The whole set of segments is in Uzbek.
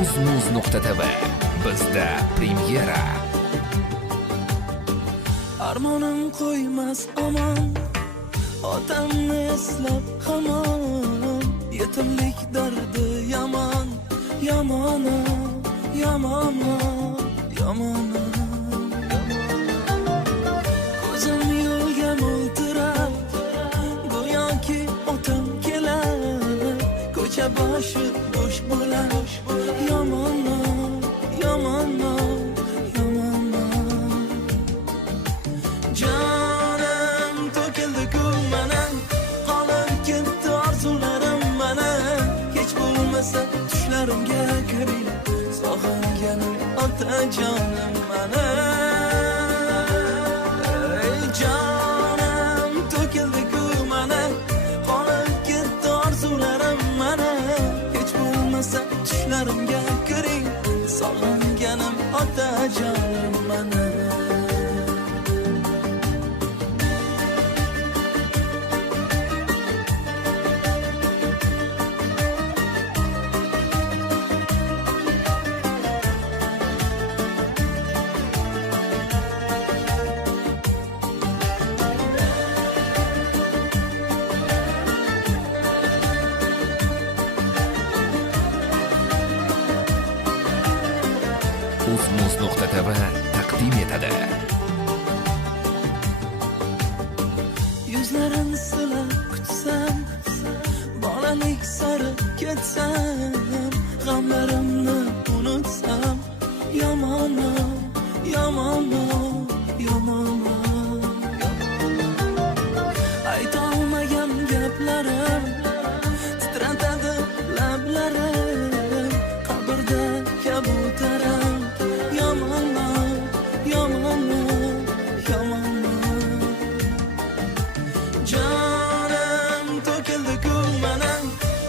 uzmuz.tv bizda premyera. Armonim qo'ymas omon, otamni eslab hamon. Yetimlik dardi yomon, yomon, yomon, yomon. Ko'zim yo'lga mo'ltirab, go'yoki otam kelar. Ko'cha boshi bo'sh bo'lar, yomon, yomon, yomon. Jonim to'kildi-ku mana, qolib ketdi orzularim mana. Hech bo'lmasa tushlarimga kiring, sog'inganim otajonim mana. Ey jonim to'kildi-ku mana, qolib ketdi orzularim mana. Hech bo'lmasa tushlarimga kiring, sog'inganim otajonim mana. uzmuz.tv taqdim etadi. Yuzlarini silab kutsam, bolalik sari ketsam, g'amlarimni unutsam, yomon, yomon, yomon. Aytolmagan gaplarim titratadi lablarim, qabrda kabutarim, yomon, yomon, yomon. Jonim to'kildi-ku mana,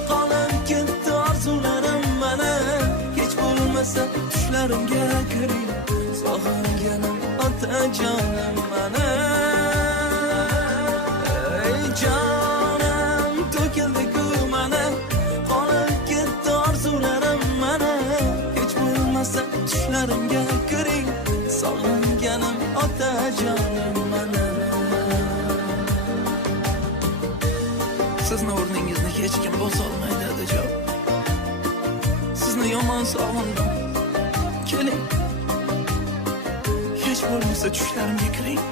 qolib ketdi orzularim mana. Hech bo'lmasa tushlarimga kiring, sog'inganim otajonim mana. Ey jonim to'kildi-ku mana, qolib ketdi orzularim mana. Hech bo'lmasa tushlarimga kiring, sog'inganim otajonim mana. Sizni o'rningizni hech kim bosa olmaydi otajon. Sizni yomon sog'indim. Keling. Hech bo'lmasa tushlarimga kiring.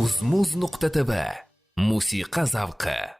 uzmuz.tv musiqa zavqi.